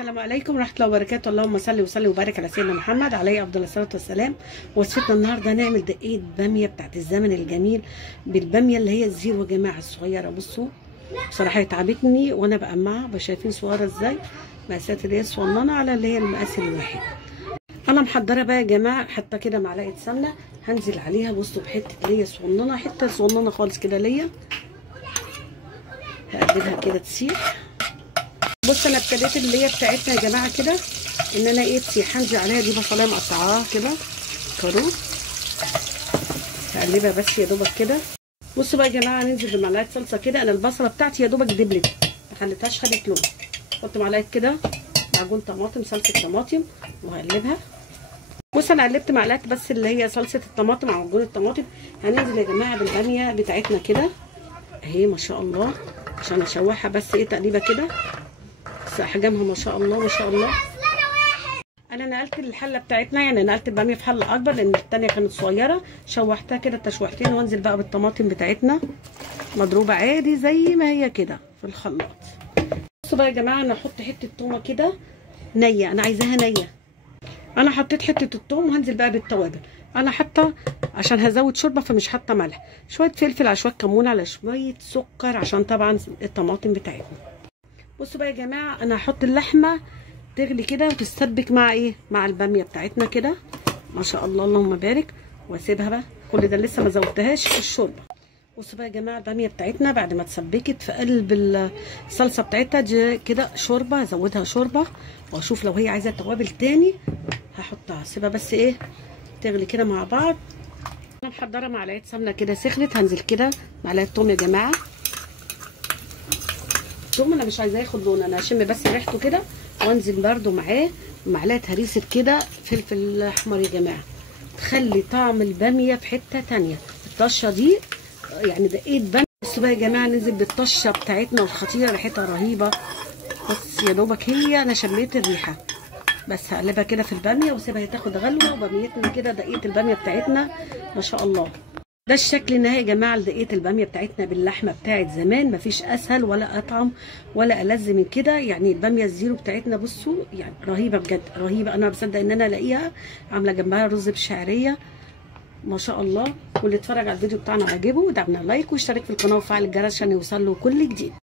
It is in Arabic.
السلام عليكم ورحمه الله وبركاته. اللهم صل وسلم وبارك على سيدنا محمد عليه افضل الصلاه والسلام. وصفتنا النهارده هنعمل دقيق باميه بتاعت الزمن الجميل بالباميه اللي هي الزيرو يا جماعه الصغيره. بصوا بصراحه تعبتني وانا بقمعها، شايفين صغيره ازاي، مقاسات اللي هي صغننه على اللي هي المقاس الواحد. انا محضره بقى يا جماعه حتى كده معلقه سمنه هنزل عليها. بصوا بحته اللي هي صغننه، حته صغننه خالص كده ليا، هقلبها كده تسيح. بص انا ابتديت اللي هي بتاعتنا يا جماعه كده ان انا تسيح. هنزل عليها دي بصلايه مقطعاها كده كارو، هقلبها بس يا دوبك كده. بصوا بقى يا جماعه هننزل بمعلقه صلصه كده. انا البصله بتاعتي يا دوبك دبلت، ما خليتهاش خدت لون. احط معلقه كده معجون طماطم، صلصه طماطم، وهقلبها. بص انا قلبت معلقه بس اللي هي صلصه الطماطم مع معجون الطماطم. هننزل يا جماعه بالباميه بتاعتنا كده اهي ما شاء الله، عشان اشوحها بس تقليبه كده. بس احجامها ما شاء الله ما شاء الله. انا نقلت الحله بتاعتنا، يعني نقلت الباميه في حله اكبر لان الثانيه كانت صغيره. شوحتها كده تشويحتين، وانزل بقى بالطماطم بتاعتنا مضروبه عادي زي ما هي كده في الخلاط. بصوا بقى يا جماعه انا هحط حته تومه كده نيه، انا عايزاها نيه. انا حطيت حته التوم وهنزل بقى بالتوابل. انا حاطه عشان هزود شوربه فمش حاطه ملح، شويه فلفل على شويه كمون على شويه سكر عشان طبعا الطماطم بتاعتنا. بصوا بقى يا جماعه انا هحط اللحمه تغلي كده وتتسبك مع مع الباميه بتاعتنا كده ما شاء الله اللهم بارك، واسيبها بقى. كل ده لسه ما زودتهاش في الشوربه. بصوا بقى يا جماعه الباميه بتاعتنا بعد ما اتسبكت في قلب الصلصه بتاعتها دي كده شوربه، ازودها شوربه واشوف لو هي عايزه توابل تاني هحطها. سيبها بس تغلي كده مع بعض. انا محضره معلقه سمنه كده سخنت، هنزل كده معلقه توم يا جماعه. التوم انا مش عايزاه ياخد لون، انا اشم بس ريحته كده. وانزل برده معاه معلقه هريسه كده فلفل احمر يا جماعه، تخلي طعم الباميه في حته تانيه. الطشه دي يعني دقيق باميه. بصوا بقى يا جماعه ننزل بالطشه بتاعتنا الخطيره، ريحتها رهيبه. بس يا دوبك هي انا شميت الريحه بس. هقلبها كده في الباميه واسيبها تاخد غلوه. وباميتنا كده دقيقه الباميه بتاعتنا ما شاء الله. ده الشكل النهائي يا جماعه لدقيقه الباميه بتاعتنا باللحمه بتاعت زمان. مفيش اسهل ولا اطعم ولا ألذ من كده. يعني الباميه الزيرو بتاعتنا بصوا يعني رهيبه بجد رهيبه. انا بصدق ان انا الاقيها عامله جنبها رز بشعريه ما شاء الله. واللي اتفرج على الفيديو بتاعنا عجبه دعمنا لايك واشترك في القناه وفعل الجرس عشان يوصل له كل جديد.